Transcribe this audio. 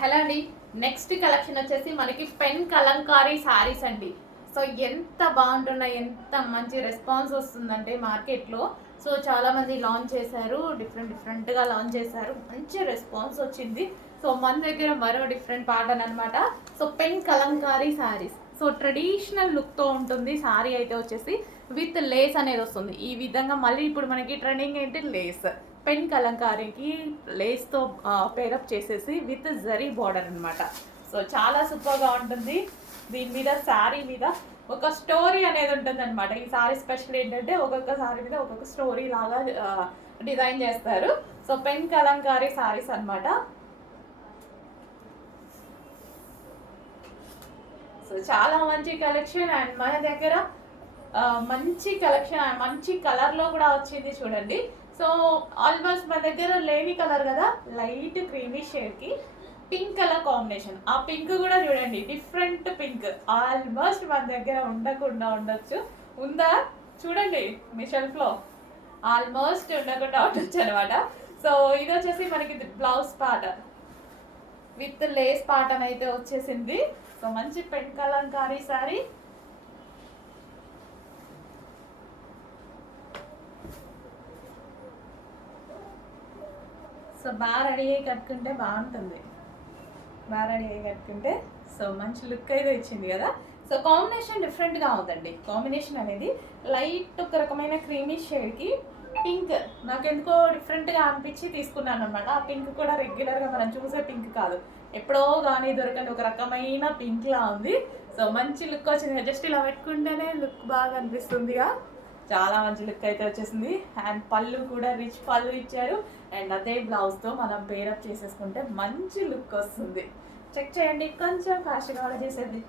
Hello అండి. Next collection వచ్చేసి మనకి పెన్ కలంకారీ శారీస్ అండి. సో ఎంత బాగుంటున్నాయి, ఎంత మంచి రెస్పాన్స్ వస్తుందంటే మార్కెట్లో. సో చాలామంది లాంచ్ చేశారు, డిఫరెంట్గా లాంచ్ చేశారు, మంచి రెస్పాన్స్ వచ్చింది. సో మన దగ్గర మరో డిఫరెంట్ ప్యాటర్న్ అనమాట. So pen kalamkari saris. So traditional లుక్తో ఉంటుంది శారీ అయితే వచ్చేసి విత్ లేస్ అనేది వస్తుంది ఈ విధంగా. మళ్ళీ ఇప్పుడు మనకి ట్రెండింగ్ ఏంటి, లేస్. పెన్ కలంకారీకి లేస్తో పేరప్ చేసేసి విత్ జరీ బార్డర్ అనమాట. సో చాలా సూపర్గా ఉంటుంది. దీని మీద శారీ మీద ఒక స్టోరీ అనేది ఉంటుంది అనమాట. ఈ శారీ స్పెషల్ ఏంటంటే ఒక్కొక్క శారీ మీద ఒక్కొక్క స్టోరీ లాగా డిజైన్ చేస్తారు. సో పెన్ కలంకారీ శారీస్ అనమాట. సో చాలా మంచి కలెక్షన్ అండ్ మన దగ్గర మంచి కలెక్షన్ అండ్ మంచి కలర్లో కూడా వచ్చింది చూడండి. సో ఆల్మోస్ట్ మన దగ్గర లేని కలర్ కదా, లైట్ క్రీమీ షేడ్కి పింక్ కలర్ కాంబినేషన్. ఆ పింక్ కూడా చూడండి, డిఫరెంట్ పింక్. ఆల్మోస్ట్ మన దగ్గర ఉండకుండా ఉండొచ్చు, ఉందా చూడండి మీ షెల్ఫ్లో, ఆల్మోస్ట్ ఉండకుండా ఉండొచ్చు అనమాట. సో ఇది వచ్చేసి మనకి బ్లౌజ్ పార్ట్ విత్ లేస్ పార్టన్ అయితే వచ్చేసింది. సో మంచి పెన్ కలంకారీ శారీ. సో బాగా రెడీ అయ్యి కట్టుకుంటే బాగుంటుంది, బాగా రెడీ అయ్యి కట్టుకుంటే. సో మంచి లుక్ అయితే ఇచ్చింది కదా. సో కాంబినేషన్ డిఫరెంట్గా ఉందండి. కాంబినేషన్ అనేది లైట్ ఒక రకమైన క్రీమీ షేడ్కి పింక్ నాకు ఎందుకో డిఫరెంట్గా అనిపించి తీసుకున్నాను అనమాట. ఆ పింక్ కూడా రెగ్యులర్గా మనం చూసే పింక్ కాదు, ఎప్పుడో కానీ దొరకని ఒక రకమైన పింక్లా ఉంది. సో మంచి లుక్ వచ్చింది. జస్ట్ ఇలా పెట్టుకుంటేనే లుక్ బాగా అనిపిస్తుందిగా. చాలా మంచి లుక్ అయితే వచ్చేసింది. అండ్ పళ్ళు కూడా రిచ్ పళ్ళు ఇచ్చారు. అండ్ అదే బ్లౌజ్తో మనం పేరప్ చేసేసుకుంటే మంచి లుక్ వస్తుంది. చెక్ చేయండి, కొంచెం ఫాస్ట్గా కూడా చేసేది.